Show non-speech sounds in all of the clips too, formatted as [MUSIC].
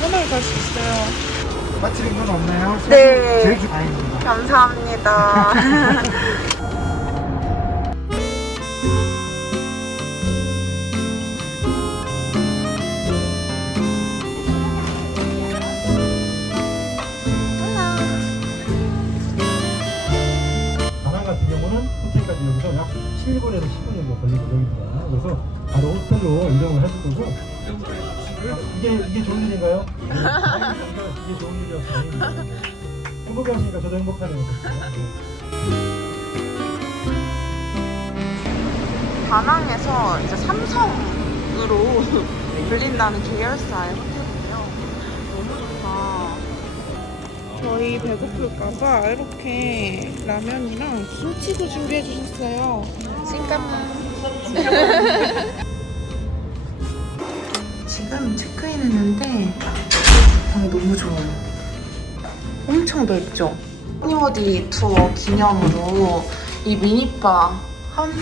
편하게 갈 수 있어요. 빠뜨린 건 없나요? 네. 제일 주 다행입니다. 감사합니다. 다낭 같은 경우는 호텔까지 여기서 약 7분에서 10분 정도 걸리고 여기거든요. 그래서 바로 호텔로 이동을 하실 거고. 이게 이게 좋은 일인가요? 이게 좋은 일이었어요. 행복하시니까 저도 행복하네요. 다낭에서 이제 삼성으로 [LAUGHS] 불린다는 계열사의 호텔이에요. 너무 좋다. 저희 배고플까봐 이렇게 라면이랑 김치도 준비해 주셨어요. 잠깐만. [LAUGHS] 지금 체크인 했는데 방이 너무 좋아요. 엄청 넓죠? 허니워디 투어 기념으로 이 미니바 한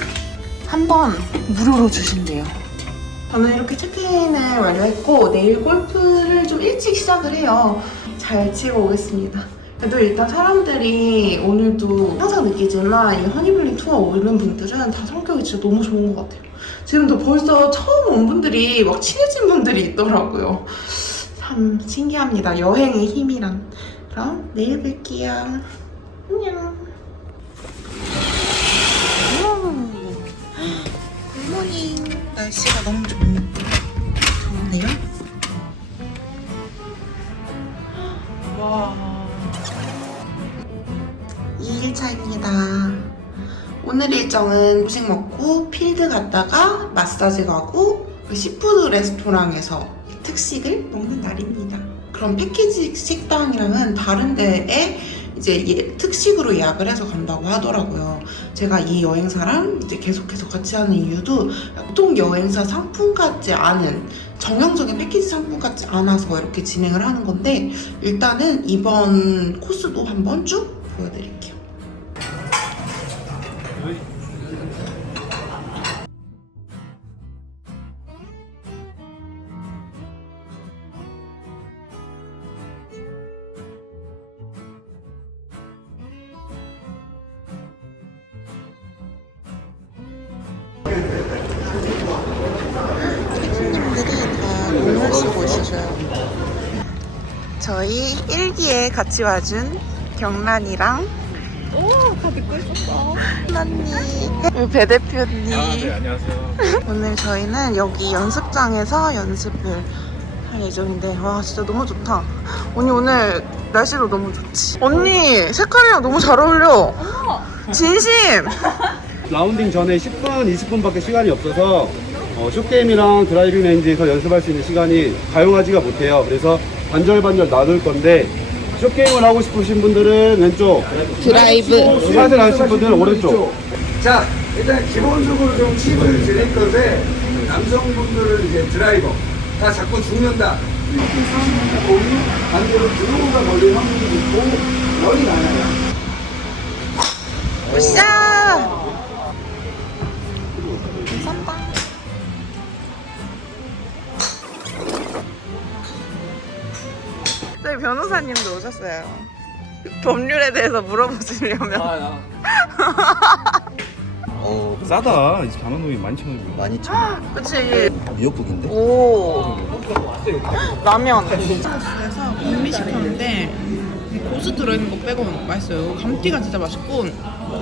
한 번 무료로 주신대요. 저는 이렇게 체크인을 완료했고 내일 골프를 좀 일찍 시작을 해요. 잘 치고 오겠습니다. 그래도 일단 사람들이 오늘도 항상 느끼지만 이 허니블링 투어 오는 분들은 다 성격이 진짜 너무 좋은 것 같아요. 지금도 벌써 처음 온 분들이 막 친해진 분들이 있더라고요. 참 신기합니다. 여행의 힘이란. 그럼 내일 뵐게요. 안녕. 굿모닝. 날씨가 너무 좋, 좋은데요? 와. 2일차입니다. 오늘 일정은 음식 먹고 필드 갔다가 마사지 가고 그 시푸드 레스토랑에서 특식을 먹는 날입니다. 그럼 패키지 식당이랑은 다른 데에 이제 예- 특식으로 예약을 해서 간다고 하더라고요. 제가 이 여행사랑 이제 계속해서 같이 하는 이유도 보통 여행사 상품 같지 않은 정형적인 패키지 상품 같지 않아서 이렇게 진행을 하는 건데 일단은 이번 코스도 한번 쭉 보여드릴게요. 있으셔요. 저희 일기에 같이 와준 경란이랑 오, 다 듣고 있었어. 언니, 배 대표님. 아, 네, 안녕하세요. 오늘 저희는 여기 연습장에서 연습을 할 예정인데 와 진짜 너무 좋다. 언니 오늘 날씨도 너무 좋지. 언니 색깔이랑 너무 잘 어울려. 진심. 라운딩 전에 10분, 20분밖에 시간이 없어서 어, 숏게임이랑 드라이빙 레인지에서 연습할 수 있는 시간이 가용하지가 못해요. 그래서 반절반절 나눌 건데 숏게임을 하고 싶으신 분들은 왼쪽, 드라이브. 스팟을 하실 분들은 오른쪽. 자, 일단 기본적으로 좀 팁을 드릴 건데, 남성분들은 이제 드라이버. 다 자꾸 죽는다. 공이 반대로 드로우가 걸릴 확률이 있고, 열이 많아요. 으쌰. 변호사님도 오셨어요. 법률에 대해서 물어보시려면. [LAUGHS] 어, 싸다. 4만 원이 11,000원이면. 많이 참 [GASPS] 그치. 미역국인데? 오. 라면. 그래서 백미 시켰는데 고수 들어있는 거 빼고는 맛있어요. 감튀가 진짜 맛있고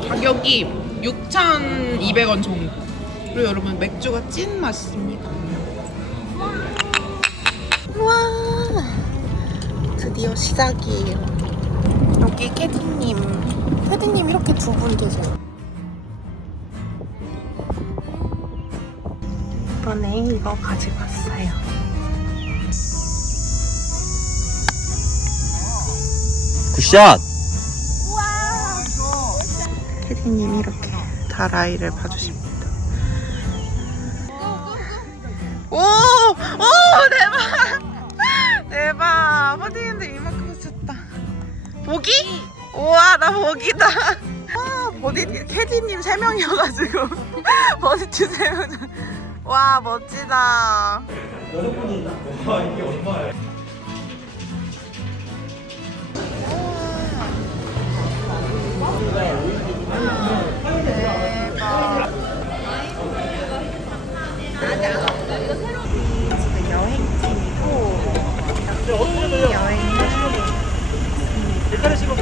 가격이 6,200원 정도. 그리고 여러분 맥주가 찐 맛있습니다. 와 드디어 시작이에요. 여기 캐디님, 캐디님 이렇게 두 분 계세요. 이번에 이거 가지고 왔어요. 굿샷! 캐디님이 이렇게 다 라이를 봐주십니다. 대박! 버디인데 이만큼 쳤다. 보기? 우와, 나 보기다. 와, 버디, 캐디님 3명이어가지고. [LAUGHS] 버디 주세요. 와 멋지다. 지금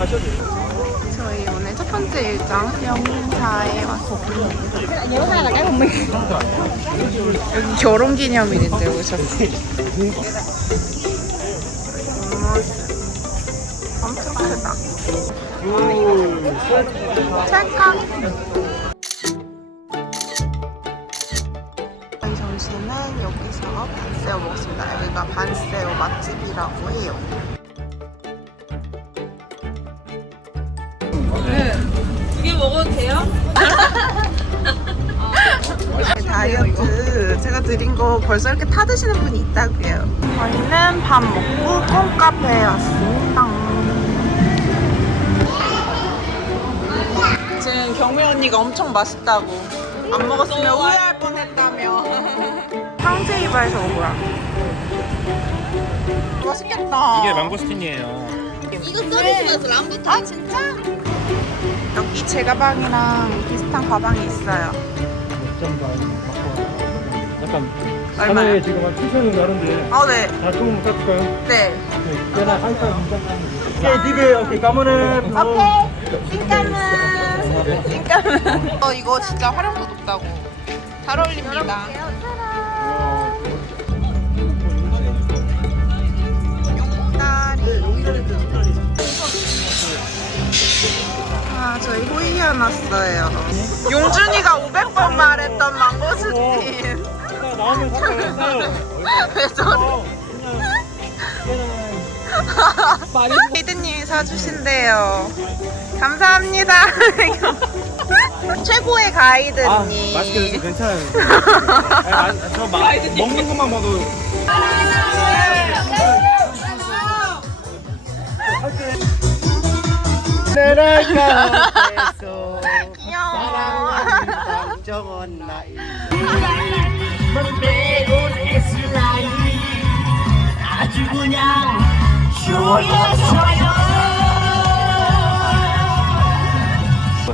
저희 오늘 첫 번째 일정 영사에 왔습니다. 여기 결혼 기념일인데 오셨어요. 엄청 크다. 찰칵. 저희 점심은 여기서 반새우 먹습니다. 여기가 반새우 맛집이라고 해요. 다이어트 제가 드린 거 벌써 이렇게 타 드시는 분이 있다고요. 저희는 밥 먹고 콩카페에 왔습니다. 지금 경미 언니가 엄청 맛있다고 안 먹었으면 후회할 뻔했다며. [LAUGHS] 온 거야. 맛있겠다. 이게 망고스틴이에요. 이거 서비스에서 람부터. 아 진짜? 여기 제 가방이랑 비슷한 가방이 있어요. 약간 얼마요? 하나에 지금 한 7천 정도 하는데 어, 네. 다 조금 깎을까요? 네. 네. 꽤나 한살 오케이, 디베, 오케이, 까모네. 오케이. 찐까문. 찐까문. 어, 이거 진짜 활용도 높다고. 잘 어울립니다. 용다리. 아, 저희 호이안 왔어요. 용준이가 500번 말했던 망고스틴. 나오면? 왜 저래? 피드님이 사주신대요. 감사합니다. [LAUGHS] 최고의 가이드님. 아, 맛있게 드세요. 괜찮아요. [LAUGHS] 아니, 아, 저 마, 먹는 것만 봐도 귀여워.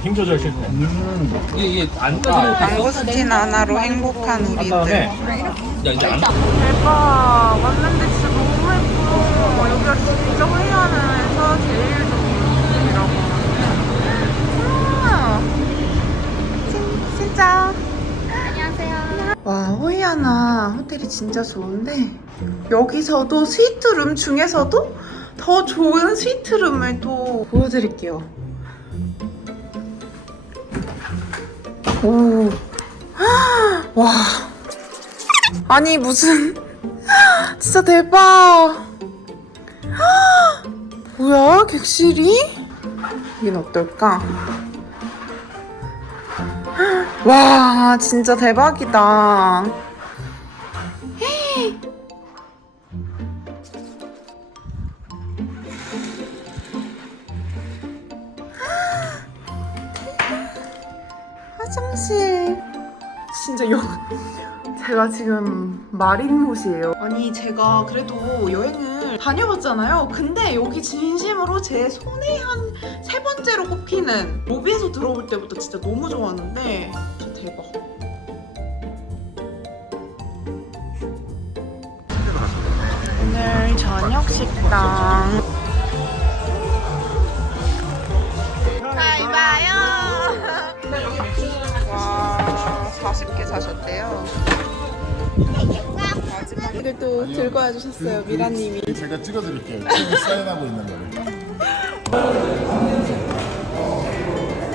힘 조절 실패. 이게, 이게 안 따지면 망고스틴 하나로 행복한 우리들. 다음에 야, 이제 안 대박. 왔는데 진짜 너무 예뻐. 여기가 진짜 호이안에서 제일 좋은 곳이라고 하는데. 진, 진짜. 와, 호이아나 호텔이 진짜 좋은데 여기서도 스위트룸 중에서도 더 좋은 스위트룸을 또 보여드릴게요. 오. [GASPS] 와. 아니 무슨 [GASPS] 진짜 대박 [GASPS] 뭐야 객실이? 여긴 어떨까? 와 진짜 대박이다 [GASPS] 화장실 진짜 여 [LAUGHS] 제가 지금 마린못이에요. 아니 제가 그래도 여행을 다녀봤잖아요. 근데 여기 진심으로 제 손에 한 세 번째로 꼽히는 로비에서 들어올 때부터 진짜 너무 좋았는데 진짜 대박. 오늘 저녁 식당. 잘 봐요. [LAUGHS] 와, 40개 사셨대요. 또 들고 와주셨어요, 미라님이. 제가 찍어드릴게요. 지금 사인하고 있는 거를.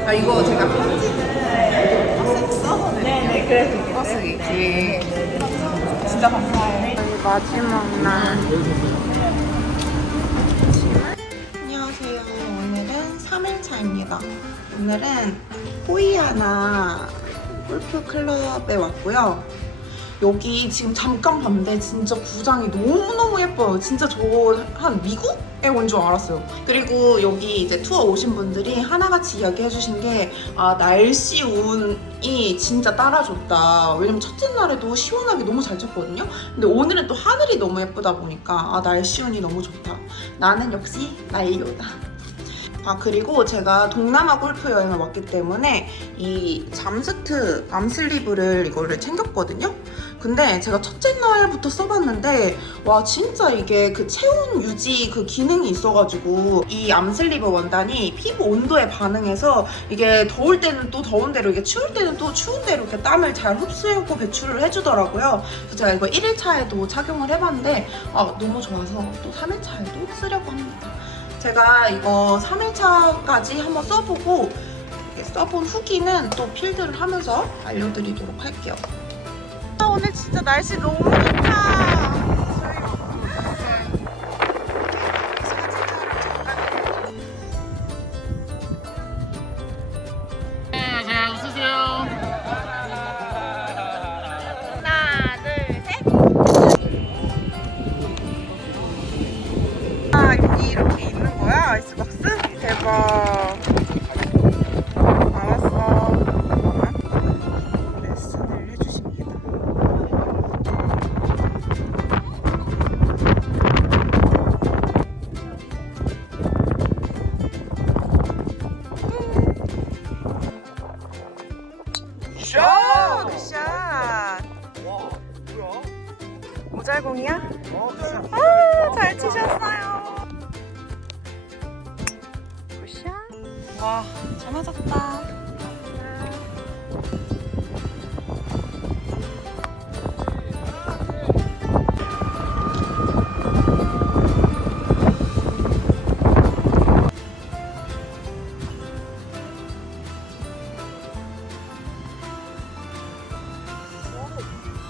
아, 이거 제가 편지를 버스에 써서 네네, 그래도 버스 뒤에. 진짜 감사해요. 저희 마지막 날. 안녕하세요. 오늘은 3일차입니다. 오늘은 호이아나 골프 클럽에 왔고요. 여기 지금 잠깐 봤는데 진짜 구장이 너무너무 예뻐요. 진짜 저 한 미국 에 온 줄 알았어요. 그리고 여기 이제 투어 오신 분들이 하나같이 이야기해 주신 게 아, 날씨 운이 진짜 따라줬다. 왜냐면 첫째 날에도 시원하게 너무 잘 쳤거든요. 근데 오늘은 또 하늘이 너무 예쁘다 보니까 아, 날씨 운이 너무 좋다. 나는 역시 나일요다. 아 그리고 제가 동남아 골프 여행을 왔기 때문에 이 잠스트 암슬리브를 이거를 챙겼거든요. 근데 제가 첫째 날부터 써봤는데 와 진짜 이게 그 체온 유지 그 기능이 있어가지고 이 암슬리브 원단이 피부 온도에 반응해서 이게 더울 때는 또 더운 대로 이게 추울 때는 또 추운 대로 이렇게 땀을 잘 흡수하고 배출을 해주더라고요. 그래서 제가 이거 1일차에도 착용을 해봤는데 아 너무 좋아서 또 3일차에도 쓰려고 합니다. 제가 이거 3일차까지 한번 써보고 써본 후기는 또 필드를 하면서 알려드리도록 할게요. 아, 오늘 진짜 날씨 너무 좋다. 880이야? 아, 잘 치셨어요. 굿샷. 와, 잘 맞았다.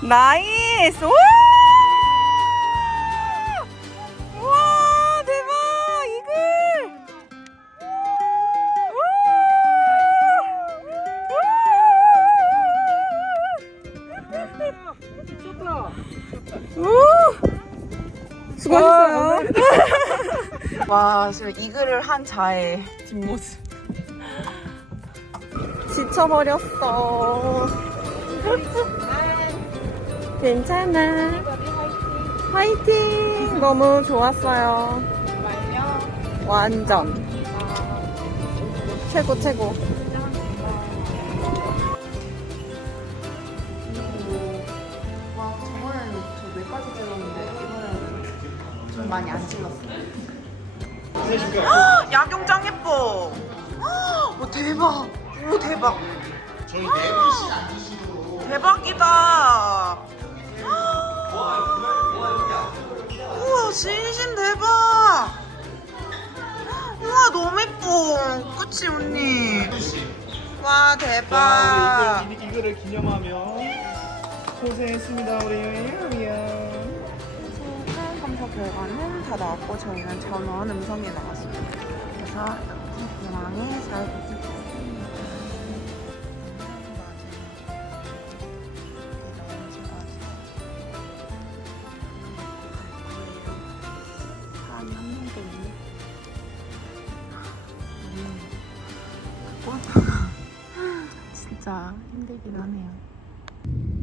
나이스! 오! 수고하셨어요. [LAUGHS] 와 지금 이 글을 한 자의 뒷모습. 지쳐버렸어. 괜찮아. 화이팅! 너무 좋았어요. 완전. 최고, 최고. 좀 많이 안 찍었어요. 야경 짱 예뻐. 오, 대박. 오, 대박. 대박이다. 우와 진심 대박. 우와 너무 예뻐. 그치 언니. 와 대박. 우리 이글, 이글을 기념하며 고생했습니다 우리 미안. 검사 결과는 다 나왔고 저희는 전원 음성이 나왔습니다. 그래서 이렇게 공항에 잘 도착했습니다. 사람이 한 명도 없네. 음, [LAUGHS] 진짜 힘들긴 하네요.